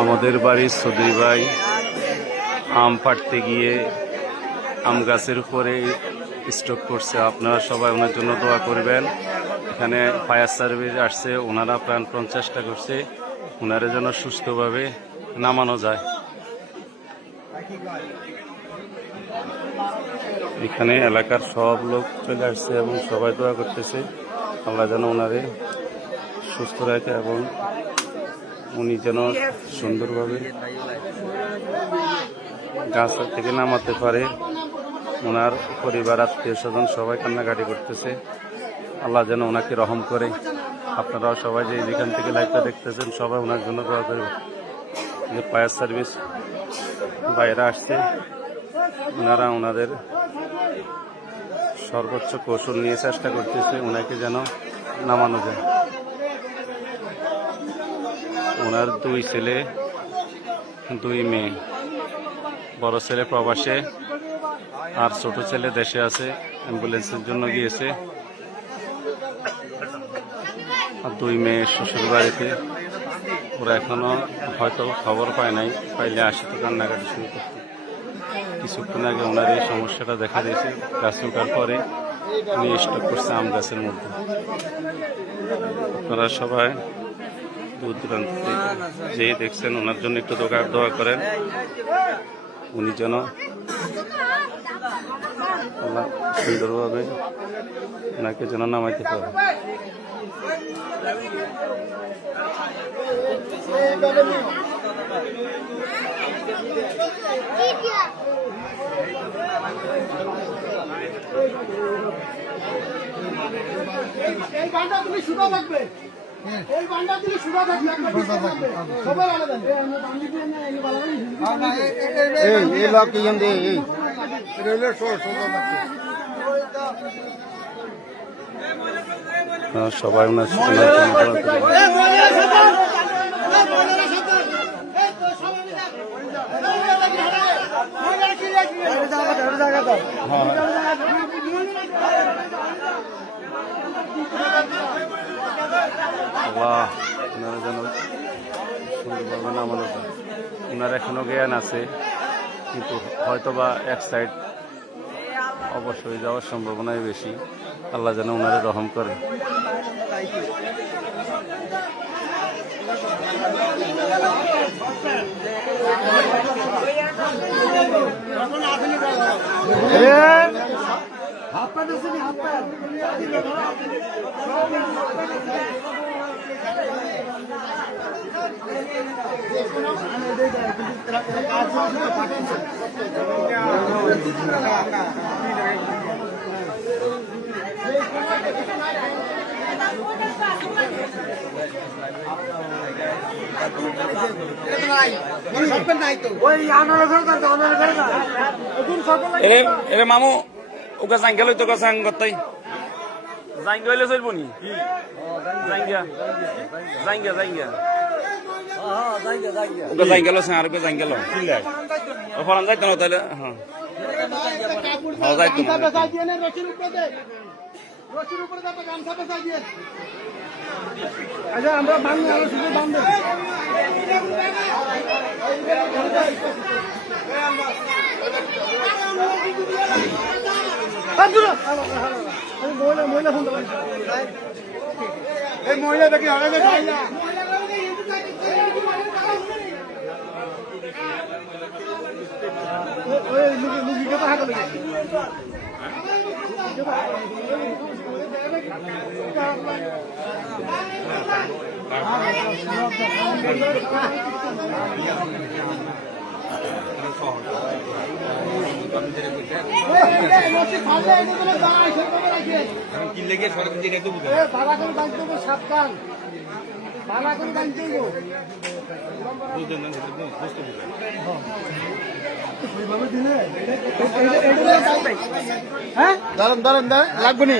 আমাদের বাড়ির চৌধুরী ভাই আম পাড়তে গিয়ে আম গাছের উপরে স্ট্রোক করছে। আপনারা সবাই ওনার জন্য দোয়া করবেন। এখানে ফায়ার সার্ভিস আসছে, ওনারা প্রাণপণ চেষ্টা করছে ওনারা যেন সুস্থভাবে নামানো যায়। এখানে এলাকার সব লোক চলে আসছে এবং সবাই দোয়া করতেছে আল্লাহ যেন ওনারে সুস্থ রাখে এবং উনি যেন সুন্দরভাবে গাছ থেকে নামাতে পারে। ওনার পরিবার আত্মীয় স্বজন সবাই কান্নাকাটি করতেছে, আল্লাহ যেন ওনাকে রহম করে। আপনারাও সবাই যে যেখান থেকে লাইভটা দেখতেছেন সবাই ওনার জন্য দোয়া করবেন। যে ফায়ার সার্ভিস বাইরে আসছে, ওনারা ওনাদের সর্বোচ্চ কৌশল নিয়ে চেষ্টা করতেছে ওনাকে যেন নামানো যায়। ওনার 2 ছেলে 2 মেয়ে, বড় ছেলে প্রবাসে আর ছোট ছেলে দেশে আছে, অ্যাম্বুলেন্সের জন্য গিয়েছে। আর 2 মেয়ে শ্বশুর বাড়িতে, ওরা এখনো হয়তো খবর পায় নাই, পাইলে আসে তো কান্নাকাটি শুরু করতে। কিছুক্ষণ আগে ওনার এই সমস্যাটা দেখা দিয়েছে, গাছ ওঠার পরে উনি স্টক করছে আম গাছের মধ্যে। আপনারা সবাই দূর দূরান্ত থেকে যেই দেখছেন ওনার জন্য একটু দোয়া করেন, উনি যেন সুন্দরভাবে ওনাকে যেন নামাইতে পারে। এই বান্ডা তুমি সুদা থাকবে, এই বান্ডা তুমি সুদা থাকবে, সবাই আলাদা এই লোক কি জন্য এই রেলে সবাই ওনার ওনারা যেন সুন্দরভাবে নামানো যায়। ওনার এখনো জ্ঞান আছে, কিন্তু হয়তোবা এক সাইড অবশ্যই যাওয়ার সম্ভাবনাই বেশি। আল্লাহ যেন ওনারা রহম করে। মামু ওকে জাঙ্গা লইতো সাংগতাই জাঙ্গা হইলে চলব নি? জাঙ্গা জাঙ্গা জাঙ্গা ওকে জাঙ্গা লো আর ওকে জাঙ্গা লো ফরান যাইতো না তাহলে। হ্যাঁ হ্যাঁ যাইতো আচ্ছা আমরা বাংলা শুধু বাংলা মহিলা শুনতে পারি এই মহিলা দেখি হবে মুরগিকে তো হাঁকা লেগে কিনলে গিয়ে সরকার যেটা তো বুঝে ভাড়া করে বাঁচতে হবে, সাবধান ভাড়া করে বাঁচতে হবে। হ্যাঁ দাঁড়ান লাগবে নি।